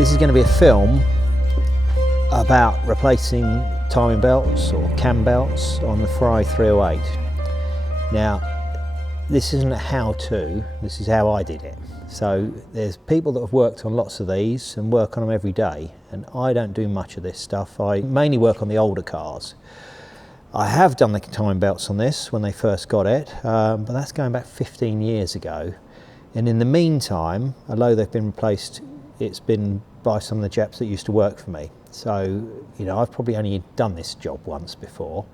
This is going to be a film about replacing timing belts or cam belts on the Ferrari 308. Now, this isn't a how-to, this is how I did it. So there's people that have worked on lots of these and work on them every day, and I don't do much of this stuff. I mainly work on the older cars. I have done the timing belts on this when they first got it, but that's going back 15 years ago. And in the meantime, although they've been replaced, it's been by some of the chaps that used to work for me. So, you know, I've probably only done this job once before,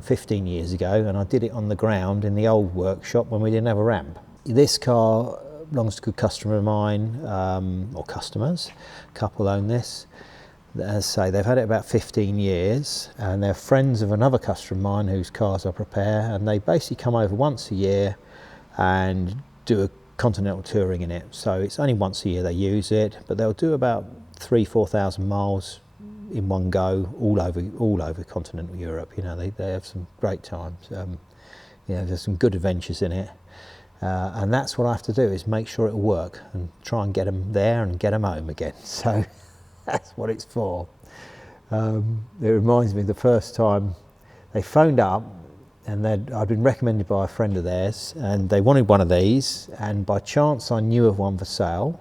15 years ago, and I did it on the ground in the old workshop when we didn't have a ramp. This car belongs to a good customer of mine, or customers. A couple own this. As I say, they've had it about 15 years, and they're friends of another customer of mine whose cars I prepare, and they basically come over once a year and do a continental touring in it. So it's only once a year they use it, but they'll do about 3,000–4,000 miles in one go all over continental Europe. You know, they have some great times. You know, there's some good adventures in it. And that's what I have to do, is make sure it'll work and try and get them there and get them home again. So that's what it's for. It reminds me, the first time they phoned up, and I'd been recommended by a friend of theirs, and they wanted one of these, and by chance I knew of one for sale,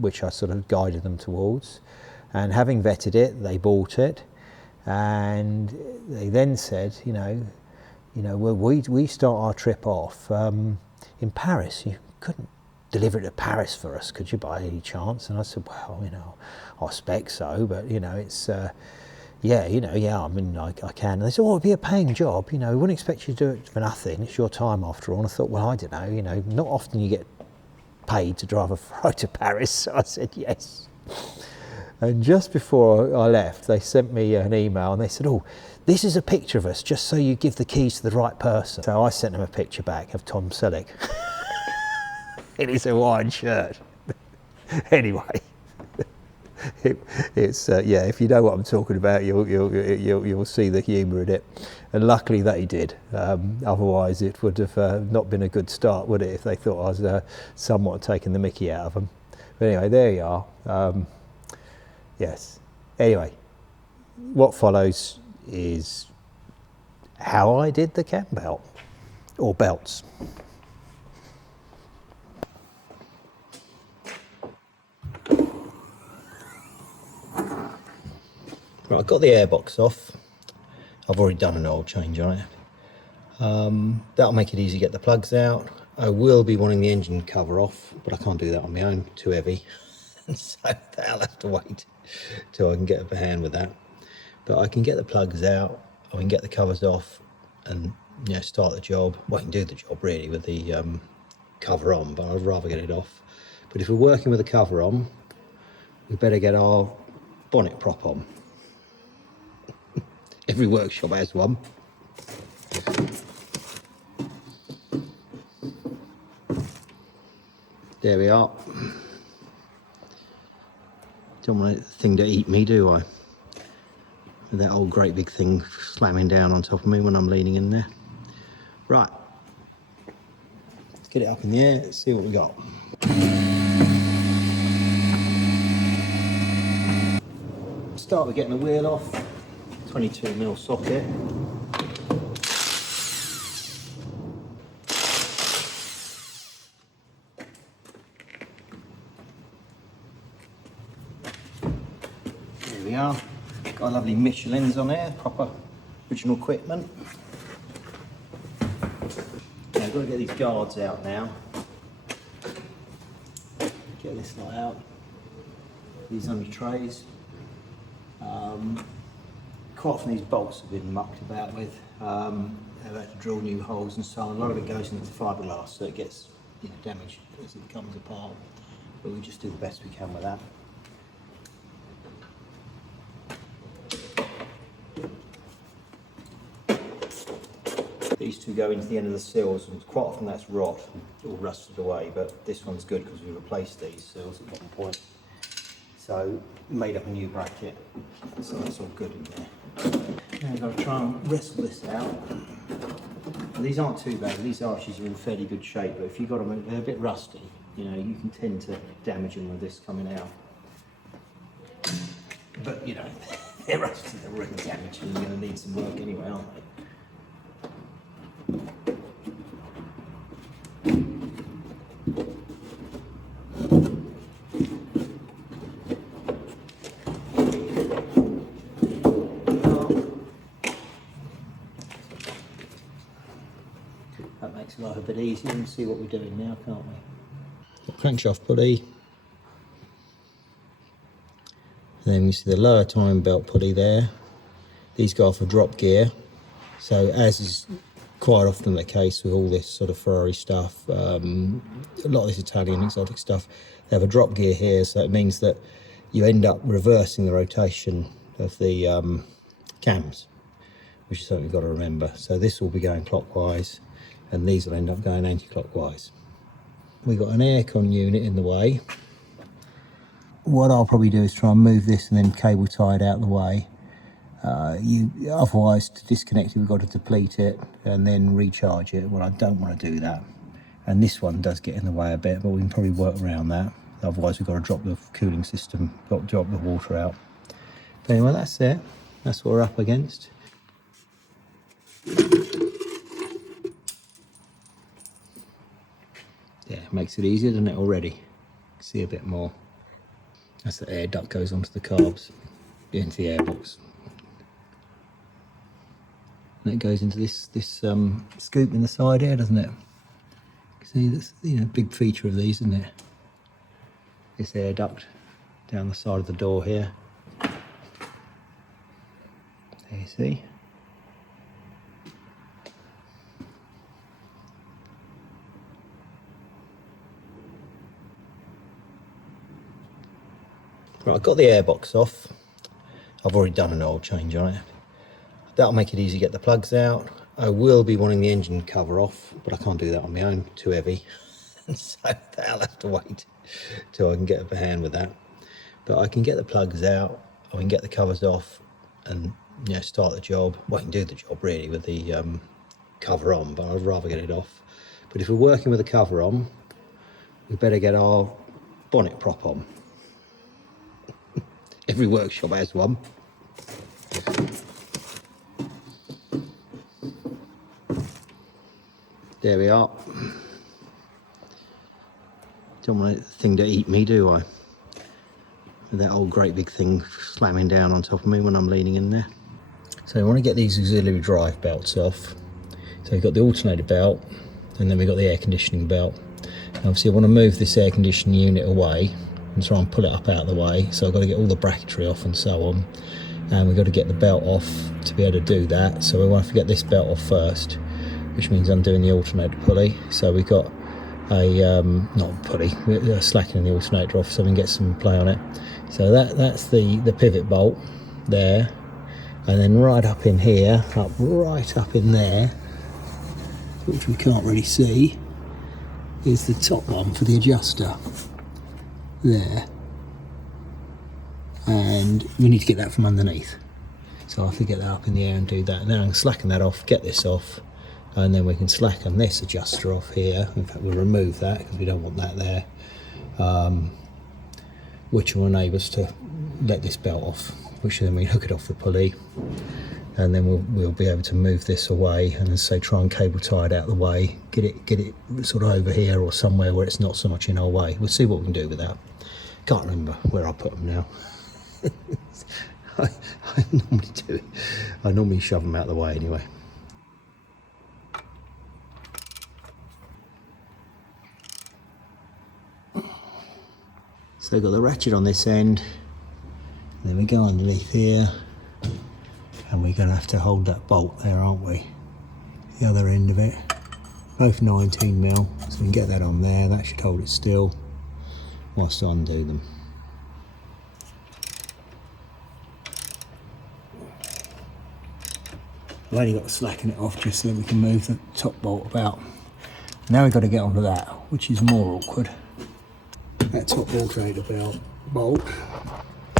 which I sort of guided them towards. And having vetted it, they bought it, and they then said, you know, well, we start our trip off in Paris. You couldn't deliver it to Paris for us, could you, by any chance? And I said, well, you know, I expect so, but you know, it's yeah, you know, yeah, I mean, I can. And they said, well, it'd be a paying job, you know, we wouldn't expect you to do it for nothing. It's your time after all. And I thought, well, I don't know, you know, not often you get paid to drive a Ferrari to Paris. So I said yes. And just before I left, they sent me an email and they said, oh, this is a picture of us, just so you give the keys to the right person. So I sent them a picture back of Tom Selleck in his Hawaiian shirt. Anyway, it's yeah, if you know what I'm talking about, you'll see the humour in it. And luckily they did. Otherwise it would have not been a good start, would it, if they thought I was somewhat taking the mickey out of them. But anyway, there you are. Yes. Anyway, what follows is how I did the cam belt, or belts. Right, I've got the airbox off. I've already done an oil change on it. That'll make it easy to get the plugs out. I will be wanting the engine cover off, but I can't do that on my own, too heavy. So I'll have to wait till I can get up a hand with that. But I can get the plugs out, I can get the covers off, and you know, start the job. Well, I can do the job really with the cover on, but I'd rather get it off. But if we're working with the cover on, we better get our bonnet prop on. Every workshop has one. There we are. Don't want the thing to eat me, do I? With that old great big thing slamming down on top of me when I'm leaning in there. Right. Let's get it up in the air, let's see what we got. Start with getting the wheel off. 22mm socket. There we are. Got a lovely Michelin's on there, proper original equipment. Okay, I've got to get these guards out now. Get this lot out. These under trays. Quite often these bolts have been mucked about with. They've had to drill new holes and so on. A lot of it goes into the fiberglass, so it gets, you know, damaged as it comes apart. But we just do the best we can with that. These two go into the end of the seals, and quite often that's rot, all rusted away, but this one's good because we replaced these seals at one point. So, made up a new bracket, so that's all good in there. Now I've got to try and wrestle this out. And these aren't too bad, these arches are in fairly good shape, but if you've got them, they're a bit rusty, you know, you can tend to damage them with this coming out. but you know, they're rusty, they're already damaged and they're going to need some work anyway, aren't they? That makes life a bit easier and see what we're doing now, can't we? Crankshaft pulley. And then we see the lower timing belt pulley there. These go off a drop gear. So as is quite often the case with all this sort of Ferrari stuff, a lot of this Italian exotic stuff, they have a drop gear here, so it means that you end up reversing the rotation of the cams, which is something you've got to remember. So this will be going clockwise and these will end up going anti-clockwise. We've got an aircon unit in the way. What I'll probably do is try and move this and then cable tie it out of the way. Otherwise, to disconnect it, we've got to deplete it and then recharge it. Well, I don't want to do that. And this one does get in the way a bit, but we can probably work around that. Otherwise, we've got to drop the cooling system, got to drop the water out. But anyway, that's it. That's what we're up against. Yeah, it makes it easier, doesn't it, already? See a bit more. That's the air duct goes onto the carbs, into the airbox. And it goes into this scoop in the side here, doesn't it? See, that's, you know, big feature of these, isn't it? This air duct down the side of the door here. There you see. Right, I've got the airbox off. I've already done an oil change on it. That'll make it easy to get the plugs out. I will be wanting the engine cover off, but I can't do that on my own, too heavy. So that'll have to wait till I can get up a hand with that. But I can get the plugs out, I can get the covers off and, you know, start the job. Well, I can do the job really with the cover on, but I'd rather get it off. But if we're working with the cover on, we better get our bonnet prop on. Every workshop has one. There we are. Don't want the thing to eat me, do I? With that old great big thing slamming down on top of me when I'm leaning in there. So I want to get these auxiliary drive belts off. So we've got the alternator belt and then we've got the air conditioning belt. And obviously I want to move this air conditioning unit away and try and pull it up out of the way. So I've got to get all the bracketry off and so on. And we've got to get the belt off to be able to do that. So we want to get this belt off first, which means undoing the alternator pulley. So we've got a, not a pulley, we're slackening the alternator off so we can get some play on it. So that's the pivot bolt there. And then right up in here, right up in there, which we can't really see, is the top one for the adjuster. There. And we need to get that from underneath. So I have to get that up in the air and do that. Now I can slacken that off, get this off, and then we can slacken this adjuster off here. In fact, we'll remove that because we don't want that there, which will enable us to let this belt off, which then we hook it off the pulley, and then we'll be able to move this away and, as I say, try and cable tie it out of the way, get it sort of over here or somewhere where it's not so much in our way. We'll see what we can do with that. Can't remember where I put them now. I normally do it. I normally shove them out of the way anyway. So I've got the ratchet on this end, and then we go underneath here, and we're going to have to hold that bolt there, aren't we? The other end of it, both 19mm, so we can get that on there. That should hold it still whilst I undo them. I've only got to slacken it off just so that we can move the top bolt about. Now we've got to get onto that, which is more awkward. That top alternator belt bolt,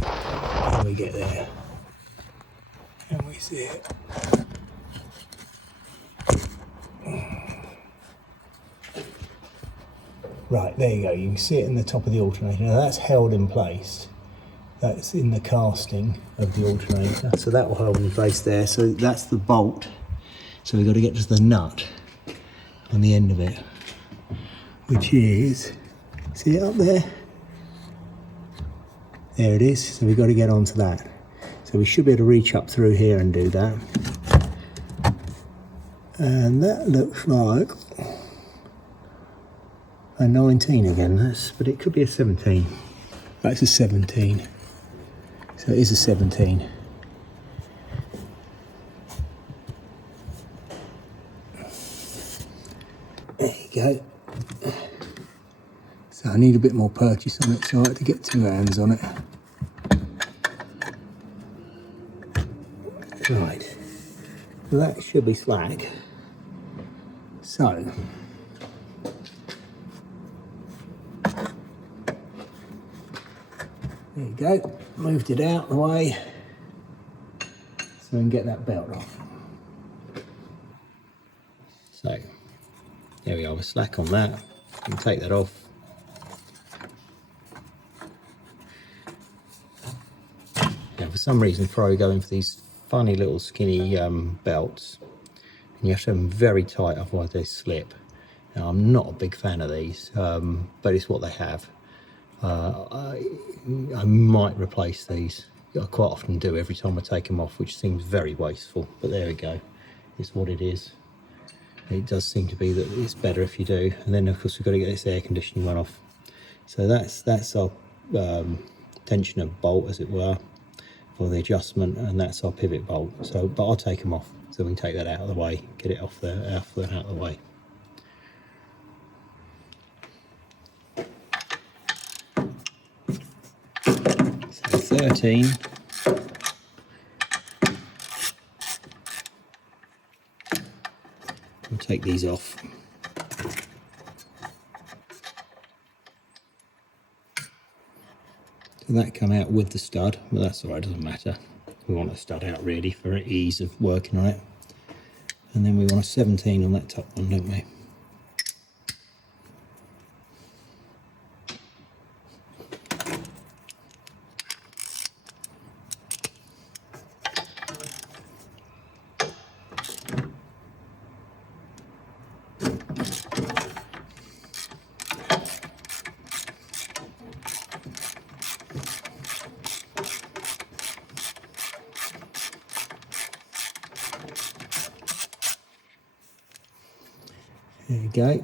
and we get there, and we see it. Right, there you go, you can see it in the top of the alternator. Now that's held in place. that's in the casting of the alternator. So that will hold in place there. So that's the bolt. So we've got to get to the nut on the end of it, which is, see it up there? There it is. So we've got to get onto that. So we should be able to reach up through here and do that. And that looks like a 19 again, but it could be a 17. That's a 17. So it is a 17. There you go. So I need a bit more purchase on it, so I had to get 2 hands on it. Right. Well, that should be slack. So there you go, moved it out of the way so we can get that belt off. So there we are, we're slack on that. You can take that off. Now for some reason Ferrari going for these funny little skinny belts, and you have to have them very tight otherwise they slip. Now I'm not a big fan of these, but it's what they have. I might replace these. I quite often do every time I take them off, which seems very wasteful, but there we go. It's what it is. It does seem to be that it's better if you do. And then of course we've got to get this air conditioning one off. So that's our tensioner bolt, as it were, for the adjustment, and that's our pivot bolt. So, but I'll take them off so we can take that out of the way, get it off there, out of the way. So 13. We'll take these off. So that come out with the stud, but that's alright, doesn't matter. We want a stud out really for ease of working on it. And then we want a 17 on that top one, don't we? There you go.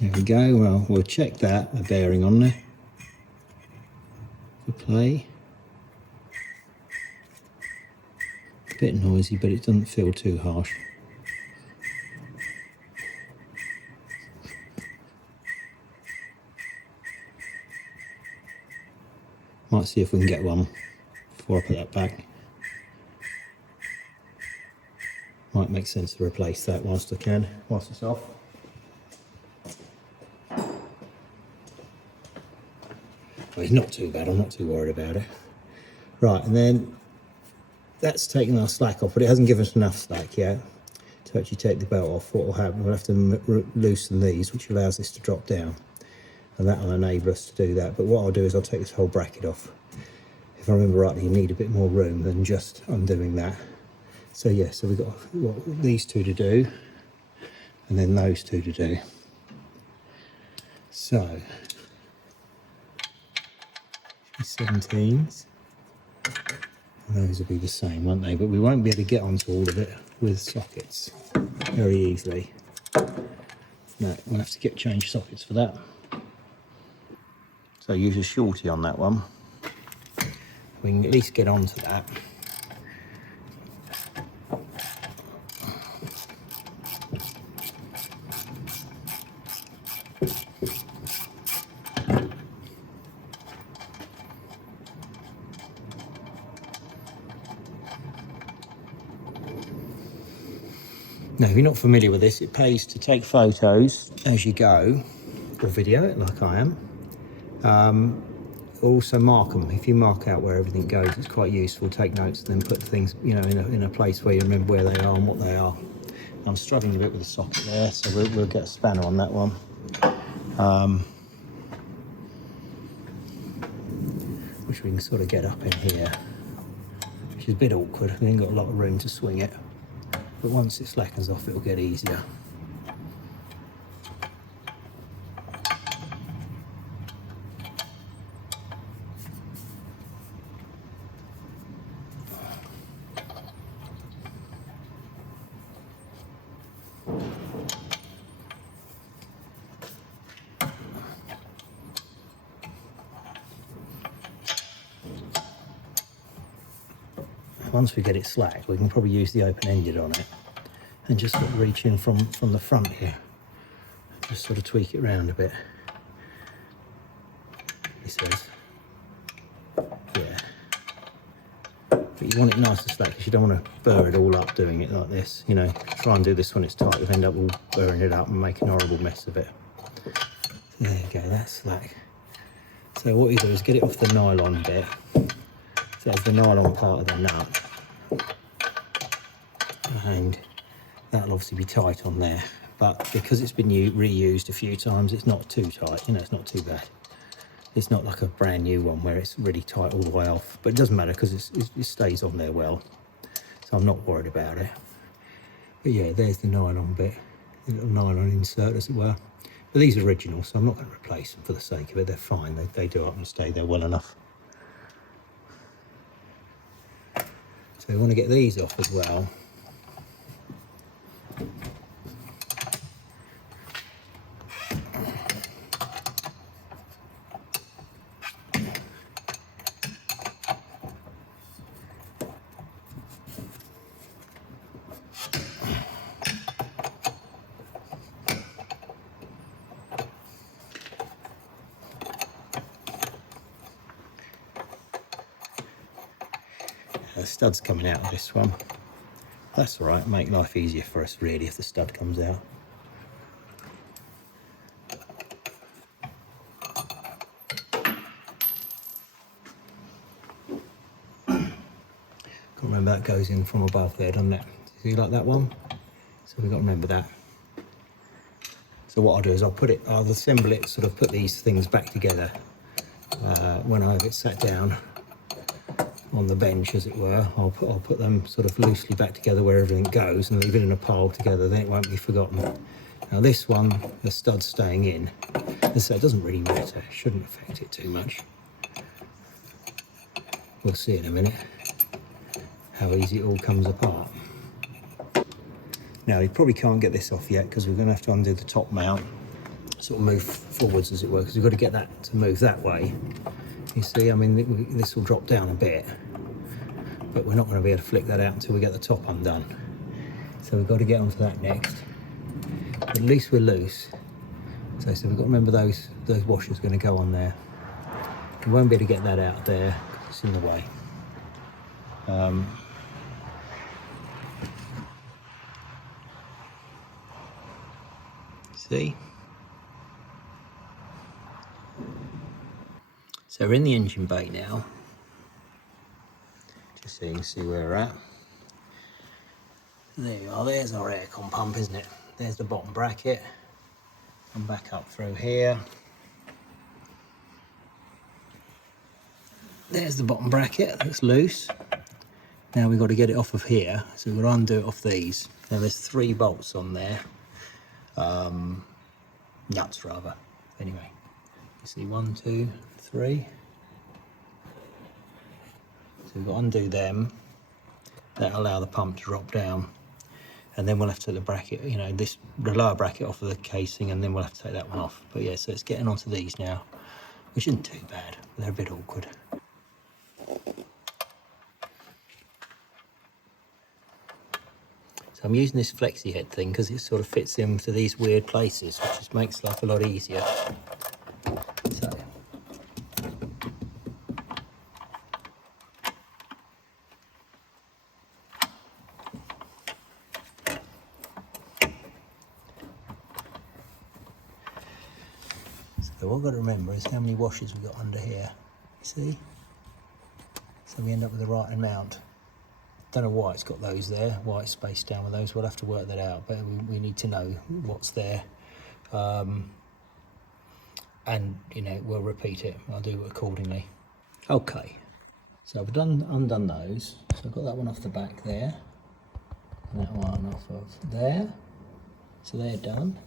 There we go. Well, we'll check that, the bearing on there for play. A bit noisy, but it doesn't feel too harsh. Might see if we can get one before I put that back. Might make sense to replace that whilst I can, whilst it's off. Well, it's not too bad, I'm not too worried about it. Right, and then that's taken our slack off, but it hasn't given us enough slack yet to actually take the belt off. What will happen, we'll have to loosen these, which allows this to drop down. And that will enable us to do that. But what I'll do is I'll take this whole bracket off. If I remember rightly, you need a bit more room than just undoing that. So yeah, so we've got these two to do, and then those two to do. So, 17s, and those will be the same, won't they? But we won't be able to get onto all of it with sockets very easily. No, we'll have to change sockets for that. So use a shorty on that one. We can at least get onto that. Now, if you're not familiar with this, it pays to take photos as you go, or video it like I am. also mark them. If you mark out where everything goes, it's quite useful. Take notes and then put things, you know, in a place where you remember where they are and what they are. I'm struggling a bit with the socket there, so we'll get a spanner on that one. Which we can sort of get up in here, which is a bit awkward. We ain't got a lot of room to swing it, but once it slackens off, it'll get easier. Once we get it slack, we can probably use the open-ended on it and just sort of reach in from the front here. Just sort of tweak it around a bit. He says, yeah. But you want it nice and slack because you don't want to burr it all up doing it like this. You know, try and do this when it's tight, you'll end up all burring it up and making a horrible mess of it. There you go, that's slack. So what you do is get it off the nylon bit. So that's the nylon part of the nut, and that'll obviously be tight on there, but because it's been reused a few times, it's not too tight, you know, it's not too bad. It's not like a brand new one where it's really tight all the way off, but it doesn't matter because it stays on there well, so I'm not worried about it. But yeah, there's the nylon bit, the little nylon insert as it were. But these are original, so I'm not going to replace them for the sake of it. They're fine, they do up and stay there well enough. So we want to get these off as well. The stud's coming out of this one. That's all right, make life easier for us really if the stud comes out. Remember that goes in from above there, doesn't it? See, like that one? So we've got to remember that. So what I'll do is I'll assemble it, sort of put these things back together when I have it sat down on the bench, as it were. I'll put them sort of loosely back together where everything goes and leave it in a pile together, then it won't be forgotten. Now this one, the stud's staying in, so it doesn't really matter, it shouldn't affect it too much. We'll see in a minute how easy it all comes apart. Now you probably can't get this off yet because we're going to have to undo the top mount, sort of move forwards as it were, because we've got to get that to move that way. You see, I mean, this will drop down a bit, but we're not going to be able to flick that out until we get the top undone. So we've got to get onto that next. At least we're loose. So we've got to remember those washers are going to go on there. We won't be able to get that out there because it's in the way. See? So we're in the engine bay now, just so you can see where we're at. There you are, there's our aircon pump, isn't it? There's the bottom bracket. Come back up through here. There's the bottom bracket, that's loose. Now we've got to get it off of here, so we've got to undo it off these. Now there's 3 bolts on there, nuts rather. Anyway, you see 1, 2, 3. So we've got to undo them. That'll allow the pump to drop down. And then we'll have to take the bracket, you know, the lower bracket off of the casing, and then we'll have to take that one off. But yeah, so it's getting onto these now, which isn't too bad, but they're a bit awkward. So I'm using this flexi head thing because it sort of fits into these weird places, which just makes life a lot easier. So what I've got to remember is how many washers we've got under here. See? So we end up with the right amount. Don't know why it's got those there, why it's spaced down with those. We'll have to work that out, but we need to know what's there. And, you know, we'll repeat it. I'll do it accordingly. Okay, so I've undone those. So I've got that one off the back there, and that one off of there. So they're done.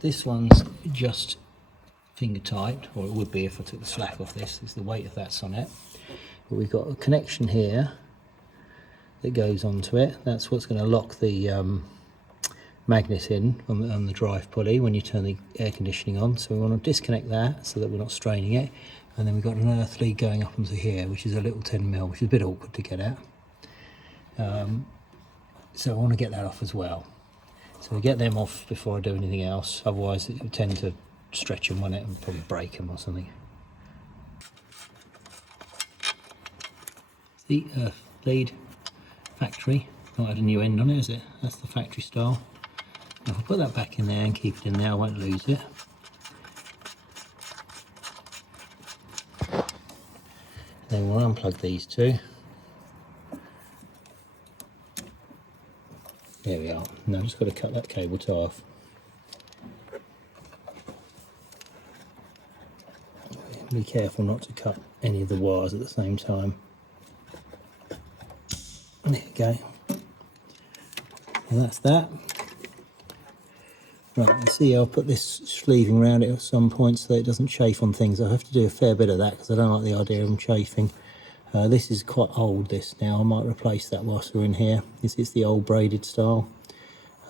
This one's just finger tight, or it would be if I took the slack off this. It's the weight of that's on it. But we've got a connection here that goes onto it. That's what's going to lock the magnet in on the drive pulley when you turn the air conditioning on. So we want to disconnect that so that we're not straining it. And then we've got an earth lead going up onto here, which is a little 10mm, which is a bit awkward to get at. So I want to get that off as well. So we get them off before I do anything else. Otherwise it would tend to stretch them on it and probably break them or something. The earth lead factory, not had a new end on it, is it? That's the factory style. Now if I put that back in there and keep it in there, I won't lose it. Then we'll unplug these two. There we are. Now I've just got to cut that cable tie off. Be careful not to cut any of the wires at the same time. There you go. And that's that. Right, you see I'll put this sleeving around it at some point so that it doesn't chafe on things. I have to do a fair bit of that because I don't like the idea of them chafing. This is quite old, this now. I might replace that whilst we're in here. This is the old braided style.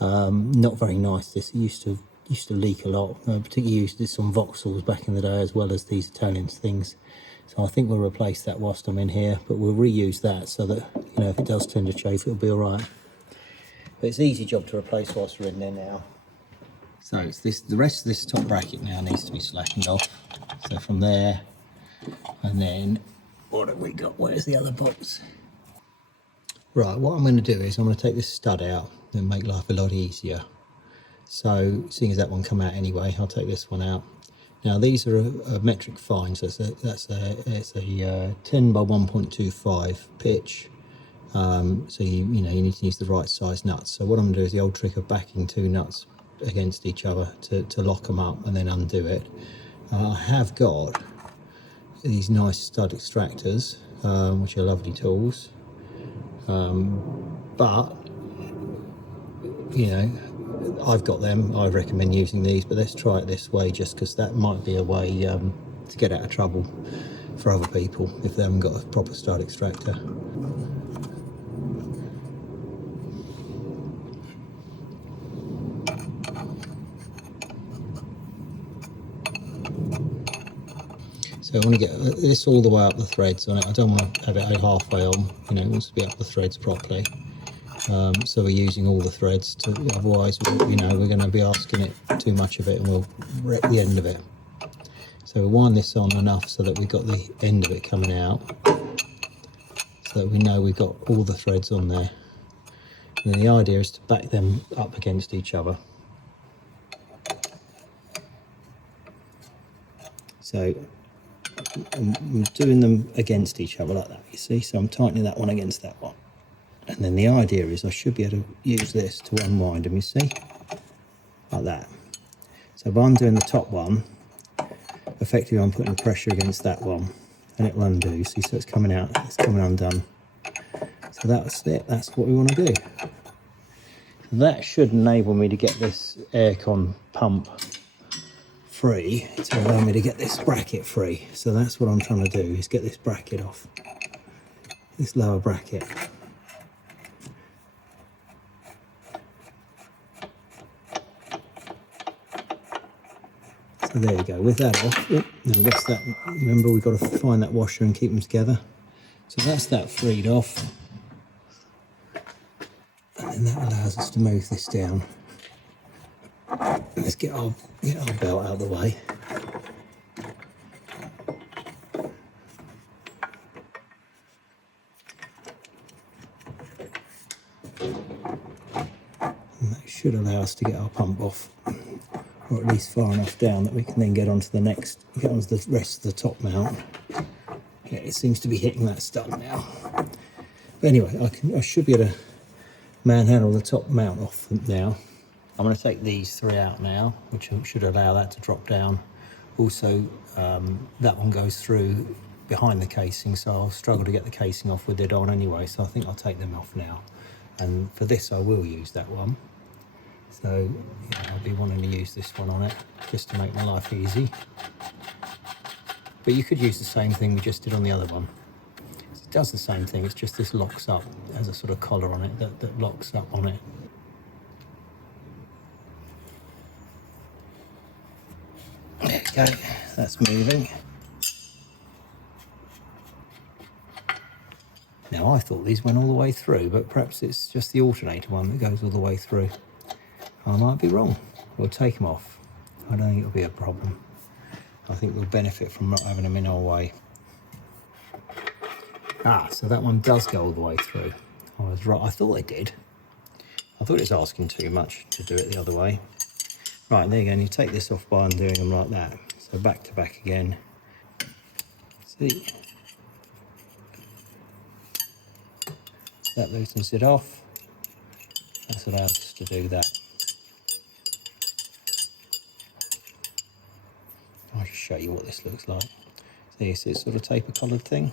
Not very nice, this. It used to leak a lot. Particularly used this on Vauxhalls back in the day as well as these Italian things. So I think we'll replace that whilst I'm in here, but we'll reuse that so that, you know, if it does tend to chafe, it'll be all right. But it's an easy job to replace whilst we're in there now. So it's this, the rest of this top bracket now needs to be slackened off. So from there, and then what have we got? Where's the other box? Right, what I'm going to do is I'm going to take this stud out and make life a lot easier. So seeing as that one come out anyway, I'll take this one out. Now these are a metric fine, so it's a 10 by 1.25 pitch. So you need to use the right size nuts. So what I'm going to do is the old trick of backing two nuts against each other to lock them up and then undo it. I have got these nice stud extractors, which are lovely tools, but you know, I've got them. I recommend using these, but let's try it this way just because that might be a way to get out of trouble for other people if they haven't got a proper stud extractor. So I want to get this all the way up the threads on it. I don't want to have it halfway on, you know, it wants to be up the threads properly. So we're using all the threads, otherwise, you know, we're going to be asking it too much of it and we'll wreck the end of it. So we'll wind this on enough so that we've got the end of it coming out, so that we know we've got all the threads on there. And then the idea is to back them up against each other. So I'm doing them against each other like that, you see, so I'm tightening that one against that one. And then the idea is I should be able to use this to unwind them, you see, like that. So if I'm doing the top one, effectively I'm putting pressure against that one and it will undo, see, so it's coming out, it's coming undone. So that's it, that's what we want to do. That should enable me to get this aircon pump free, to allow me to get this bracket free. So that's what I'm trying to do, is get this bracket off, this lower bracket. So there you go, with that off, now that's that. Remember, we've got to find that washer and keep them together. So that's that freed off, and then that allows us to move this down. Let's get our belt out of the way. And that should allow us to get our pump off, or at least far enough down that we can then get onto the rest of the top mount. Yeah, it seems to be hitting that stud now. But anyway, I should be able to manhandle the top mount off now. I'm going to take these 3 out now, which should allow that to drop down. Also, that one goes through behind the casing, so I'll struggle to get the casing off with it on anyway, so I think I'll take them off now. And for this I will use that one. So yeah, I'll be wanting to use this one on it, just to make my life easy. But you could use the same thing we just did on the other one. It does the same thing, it's just this locks up, it has a sort of collar on it that locks up on it. There we go, that's moving. Now I thought these went all the way through, but perhaps it's just the alternator one that goes all the way through. I might be wrong. We'll take them off. I don't think it'll be a problem. I think we'll benefit from not having them in our way. Ah, so that one does go all the way through. I was right, I thought it did. I thought it was asking too much to do it the other way. Right, there you go, and you take this off by undoing them like that. So back to back again. See? That loosens it off. That allows us to do that. I'll just show you what this looks like. See, it's a sort of taper collared thing.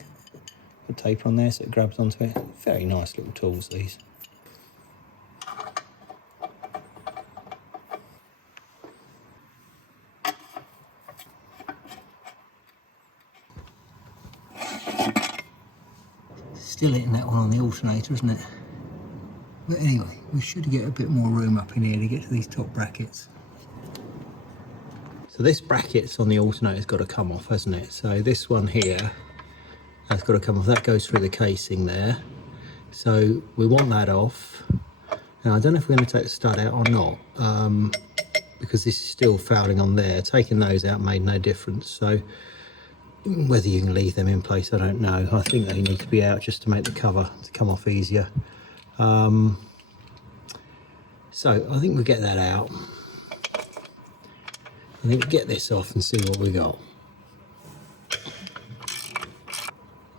Put taper on there so it grabs onto it. Very nice little tools, these. Still hitting that one on the alternator, isn't it? But anyway, we should get a bit more room up in here to get to these top brackets. So this bracket's on the alternator's got to come off, hasn't it? So this one here has got to come off. That goes through the casing there. So we want that off. Now I don't know if we're going to take the stud out or not, because this is still fouling on there. Taking those out made no difference. So whether you can leave them in place, I don't know. I think they need to be out just to make the cover to come off easier. So I think we'll get that out. I think we'll get this off and see what we got.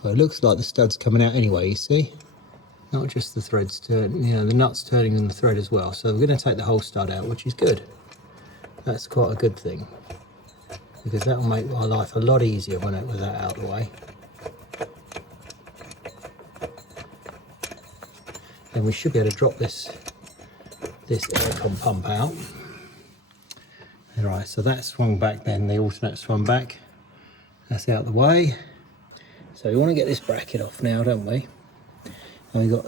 Well, it looks like the stud's coming out anyway, you see? Not just the threads turning, you know, the nut's turning and the thread as well. So we're going to take the whole stud out, which is good. That's quite a good thing, because that will make my life a lot easier with that out of the way. Then we should be able to drop this aircon pump out. Right, so that swung back then, the alternator swung back. That's out of the way. So we want to get this bracket off now, don't we? And we've got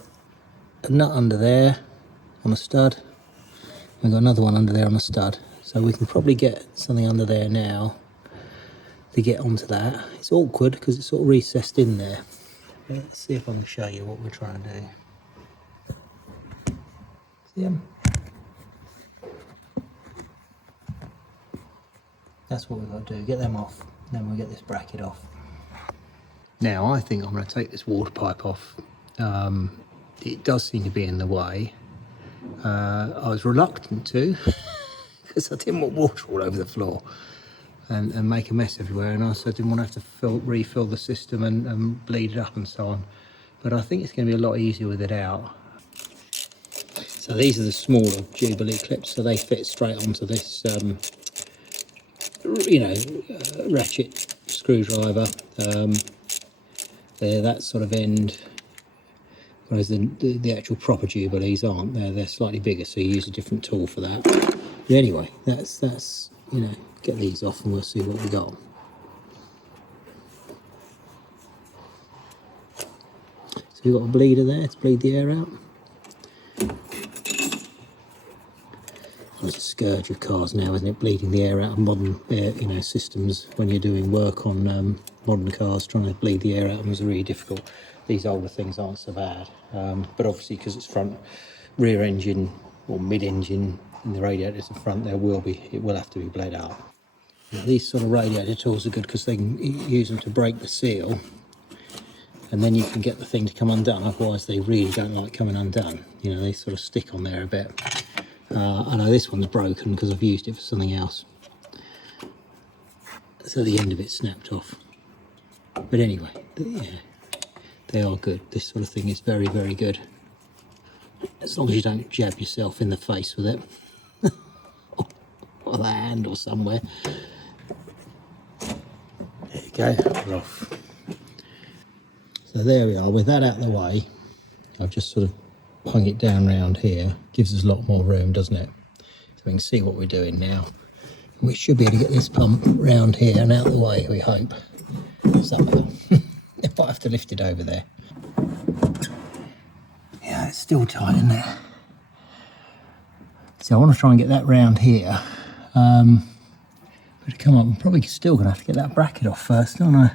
a nut under there on a stud. We've got another one under there on a stud. So we can probably get something under there now to get onto that. It's awkward because it's sort of recessed in there. But let's see if I can show you what we're trying to do. See them? That's what we've got to do, get them off, and then we'll get this bracket off. Now I think I'm going to take this water pipe off. It does seem to be in the way. I was reluctant to, because I didn't want water all over the floor and make a mess everywhere, and also didn't want to have to refill the system and bleed it up and so on. But I think it's going to be a lot easier with it out. So these are the smaller Jubilee clips, so they fit straight onto this ratchet screwdriver there, that sort of end, whereas the actual proper Jubilees aren't. They're slightly bigger, so you use a different tool for that. But anyway, that's you know, get these off and we'll see what we got. So we've got a bleeder there to bleed the air out. It's a scourge of cars now, isn't it? Bleeding the air out of modern air, systems. When you're doing work on modern cars, trying to bleed the air out of them is really difficult. These older things aren't so bad, but obviously because it's front, rear engine or mid-engine, and the radiator's in front, it will have to be bled out. Now, these sort of radiator tools are good because they can use them to break the seal, and then you can get the thing to come undone. Otherwise, they really don't like coming undone. You know, they sort of stick on there a bit. I know this one's broken because I've used it for something else. So the end of it snapped off. But anyway, yeah, they are good. This sort of thing is very, very good. As long as you don't jab yourself in the face with it. Or the hand or somewhere. There you go, we're off. So there we are, with that out of the way, I've just sort of hung it down round here. Gives us a lot more room, doesn't it? So we can see what we're doing now. We should be able to get this pump round here and out of the way, we hope. Somehow. If I have to lift it over there. Yeah, it's still tight, isn't it? So I want to try and get that round here. But to come up, I'm probably still going to have to get that bracket off first, don't I?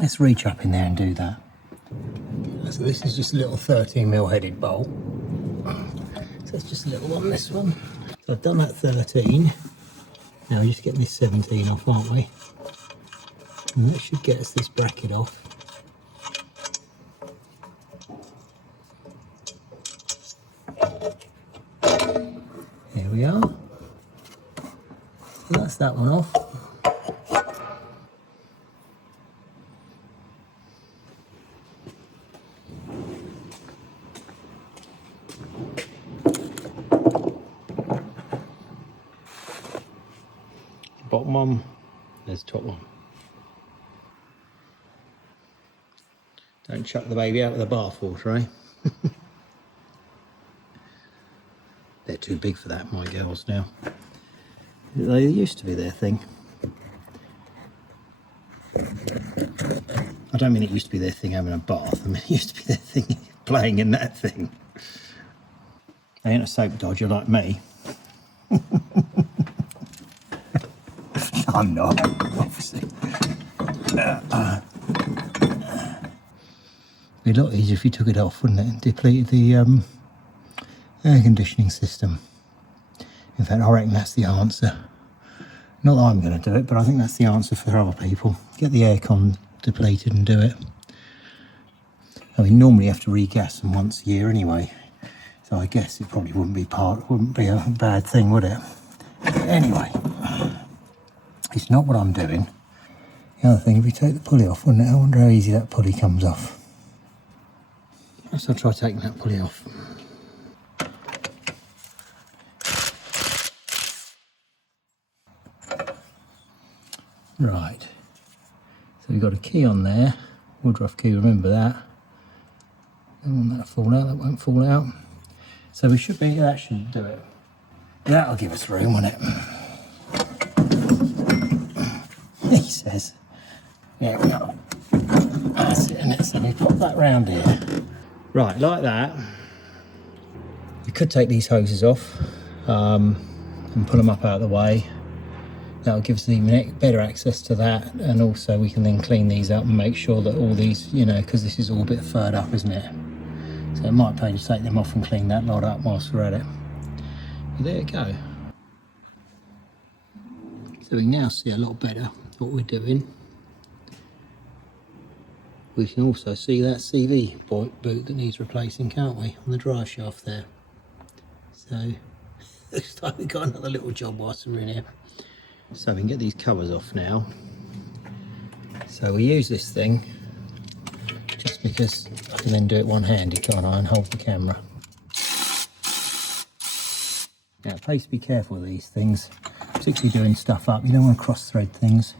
Let's reach up in there and do that. So this is just a little 13mm headed bolt. So it's just a little one, this one. So I've done that 13. Now we're just getting this 17 off, aren't we? And that should get us this bracket off. Here we are. So that's that one off. Bottom one, there's the top one. Don't chuck the baby out with the bathwater, eh? They're too big for that, my girls, now. They used to be their thing. I don't mean it used to be their thing having a bath, I mean it used to be their thing playing in that thing. They ain't a soap dodger like me. I'm not, obviously. It'd be a lot easier if you took it off, wouldn't it, and depleted the air conditioning system. In fact, I reckon that's the answer. Not that I'm going to do it, but I think that's the answer for other people. Get the aircon depleted and do it. I mean, normally you have to regas them once a year anyway, so I guess it probably wouldn't be a bad thing, would it? But anyway, it's not what I'm doing. The other thing, if you take the pulley off, wouldn't it? I wonder how easy that pulley comes off. Perhaps I'll try taking that pulley off. Right, so we've got a key on there, Woodruff key, remember that. Don't want that to fall out, that won't fall out. So we should be, that should do it. That'll give us room, won't it? He says. There we go. That's it, and so we pop that round here. Right, like that. You could take these hoses off and pull them up out of the way. That'll give us even better access to that, and also we can then clean these up and make sure that all these, you know, because this is all a bit furred up, isn't it? So it might pay to take them off and clean that lot up whilst we're at it. But there you go. So we now see a lot better what we're doing. We can also see that CV boot that needs replacing, can't we, on the drive shaft there. So looks like we've got another little job whilst we're in here. So we can get these covers off now. So we use this thing just because I can then do it one-handed, can't I, and hold the camera. Now, please be careful with these things, particularly doing stuff up. You don't want to cross-thread things.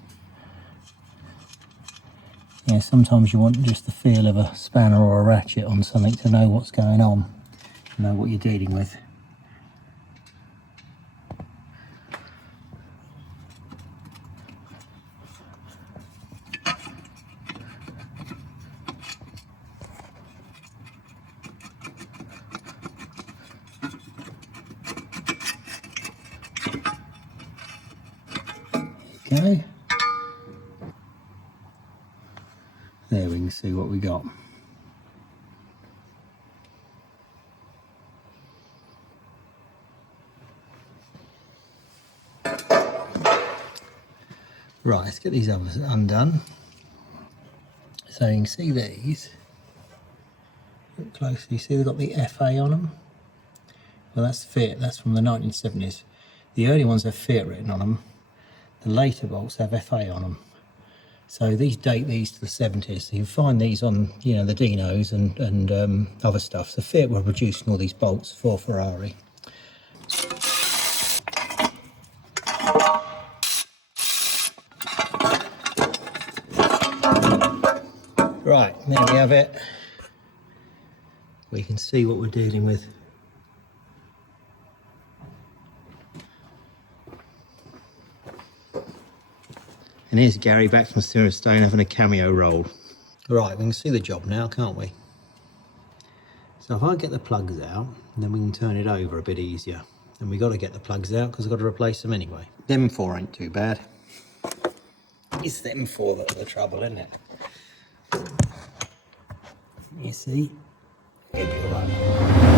Yeah, sometimes you want just the feel of a spanner or a ratchet on something to know what's going on, to know what you're dealing with. Okay. There we can see what we got. Right, let's get these others undone. So you can see these. Look closely, see they've got the FA on them? Well, that's Fiat, that's from the 1970s. The early ones have Fiat written on them. The later bolts have FA on them. So these date these to the 70s. So you find these on, you know, the Dinos and other stuff. So Fiat were producing all these bolts for Ferrari. Right, there we have it. We can see what we're dealing with. And here's Gary back from Serious Stone having a cameo role. Right, we can see the job now, can't we? So if I get the plugs out, then we can turn it over a bit easier. And we got to get the plugs out because I've got to replace them anyway. Them four ain't too bad. It's them four that are the trouble, isn't it? You see? It'll be alright.